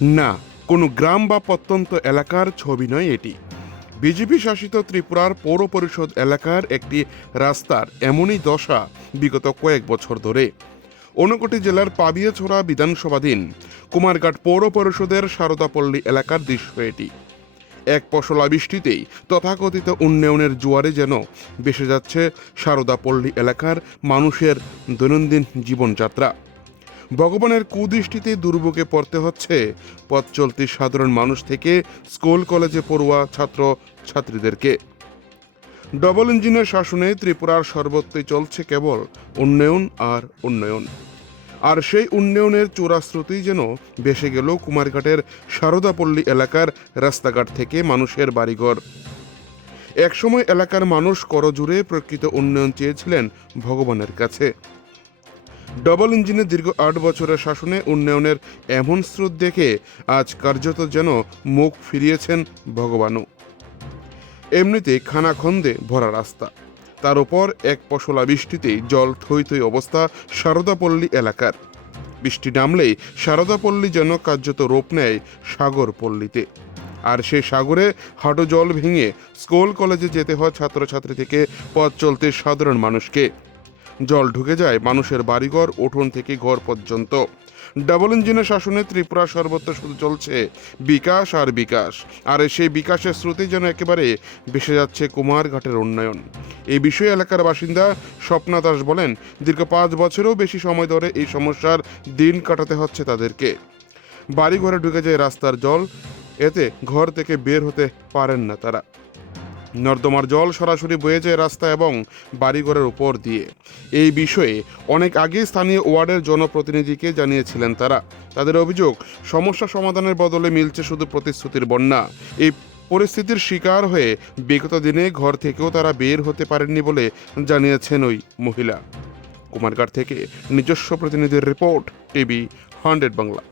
না, কোনো গ্রাম বা প্রত্যন্ত এলাকার ছবি নয় এটি। বিজেপি শাসিত ত্রিপুরার পৌর পরিষদ এলাকার একটি রাস্তার এমনই দশা বিগত কয়েক বছর ধরে। ঊনকোটি জেলার পাবিয়াছড়া বিধানসভাধীন কুমারঘাট পৌর পরিষদের সারদাপল্লী এলাকার দৃশ্য এটি। এক পশলা বৃষ্টিতেই তথাকথিত উন্নয়নের জোয়ারে যেন ভেসে যাচ্ছে সারদাপল্লী এলাকার মানুষের দৈনন্দিন জীবনযাত্রা। ভগবানের কুদৃষ্টিতে দুর্ভোগে পড়তে হচ্ছে পথ চলতি সাধারণ মানুষ থেকে স্কুল কলেজে পড়ুয়া ছাত্র ছাত্রীদেরকে। ডবল ইঞ্জিনের শাসনে ত্রিপুরার সর্বত্রই চলছে কেবল উন্নয়ন আর উন্নয়ন। আর সেই উন্নয়নের চূড়াস্রোতেই যেন ভেসে গেল কুমারঘাটের সারদাপল্লী এলাকার রাস্তাঘাট থেকে মানুষের বাড়িঘর। একসময় এলাকার মানুষ করজুড়ে প্রকৃত উন্নয়ন চেয়েছিলেন ভগবানের কাছে। ডবল ইঞ্জিনে দীর্ঘ ৮ বছরের শাসনে উন্নয়নের এমন স্রোত দেখে আজ কার্যত যেন মুখ ফিরিয়েছেন ভগবানও। এমনিতে খানাখন্দে ভরা রাস্তা, তার উপর এক পশলা বৃষ্টিতেই জল থই থই অবস্থা সারদাপল্লী এলাকার। বৃষ্টি নামলেই সারদাপল্লী যেন কার্যত রূপ নেয় সাগর পল্লীতে। আর সেই সাগরে হাঁটু জল ভেঙে স্কুল কলেজে যেতে হয় ছাত্রছাত্রী থেকে পথ চলতে সাধারণ মানুষকে। জল ঢুকে যায় মানুষের বাড়িঘর, উঠোন থেকে ঘর পর্যন্ত। ডাবল ইঞ্জিনের শাসনে ত্রিপুরা সর্বত্র শুধু চলছে বিকাশ আর বিকাশ। আর সেই বিকাশের স্রোতে যেন একেবারে ভেসে যাচ্ছে কুমারঘাটের উন্নয়ন। এই বিষয়ে এলাকার বাসিন্দা স্বপ্না দাস বলেন, দীর্ঘ 5 বছরেও বেশি সময় ধরে এই সমস্যার দিন কাটাতে হচ্ছে তাদেরকে। বাড়িঘরে ঢুকে যায় রাস্তার জল, এতে ঘর থেকে বের হতে পারেন না তারা। নর্দমার জল সরাসরি বয়ে যায় রাস্তা এবং বাড়িঘরের উপর দিয়ে। এই বিষয়ে অনেক আগে স্থানীয় ওয়ার্ডের জনপ্রতিনিধিকে জানিয়েছিলেন তারা। তাদের অভিযোগ, সমস্যা সমাধানের বদলে মিলছে শুধু প্রতিশ্রুতির বন্যা। এই পরিস্থিতির শিকার হয়ে বিগত দিনে ঘর থেকেও তারা বের হতে পারেননি বলে জানিয়েছেন ওই মহিলা। কুমারঘাট থেকে নিজস্ব প্রতিনিধির রিপোর্ট, টিভি 100 বাংলা।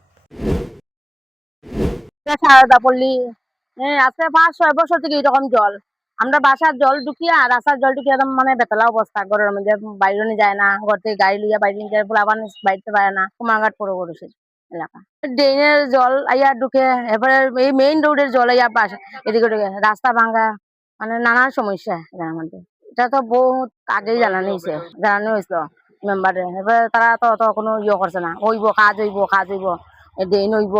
সারদাপল্লী আজকে 5-6 বছর থেকে এরকম জল। আমরা বাসার জল ঢুকিয়ে আর রাস্তার জল ঢুকিয়ে একদম মানে বেতলা অবস্থা, ঘরের মধ্যে বাইরে নিয়ে যায় না, ঘর থেকে গাড়ি লিয়ে বাইরে নিয়ে যায়, আবার বাইরতে পারে না। কুমারঘাট পৌর পরিষদ এলাকা ড্রেনের জল আইয়া ঢুকে, এবারে এই মেইন রোডের জল আইয়া বাসা এদিকে ঢুকে, রাস্তা ভাঙ্গা, মানে নানান সমস্যা এখানের মধ্যে। এটা তো বহুত আগেই জানানো হয়েছিল মেম্বারে। এবারে তারা তো কোনো ইয়ে করছে না, কাজ হইব, ড্রেন হইব,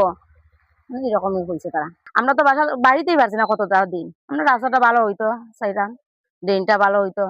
এরকমই বলছে তারা। আমরা তো বাড়িতেই পারছি না কতটা দিন। আমরা রাস্তাটা ভালো হইতো চাইতাম, ড্রেনটা ভালো হইতো,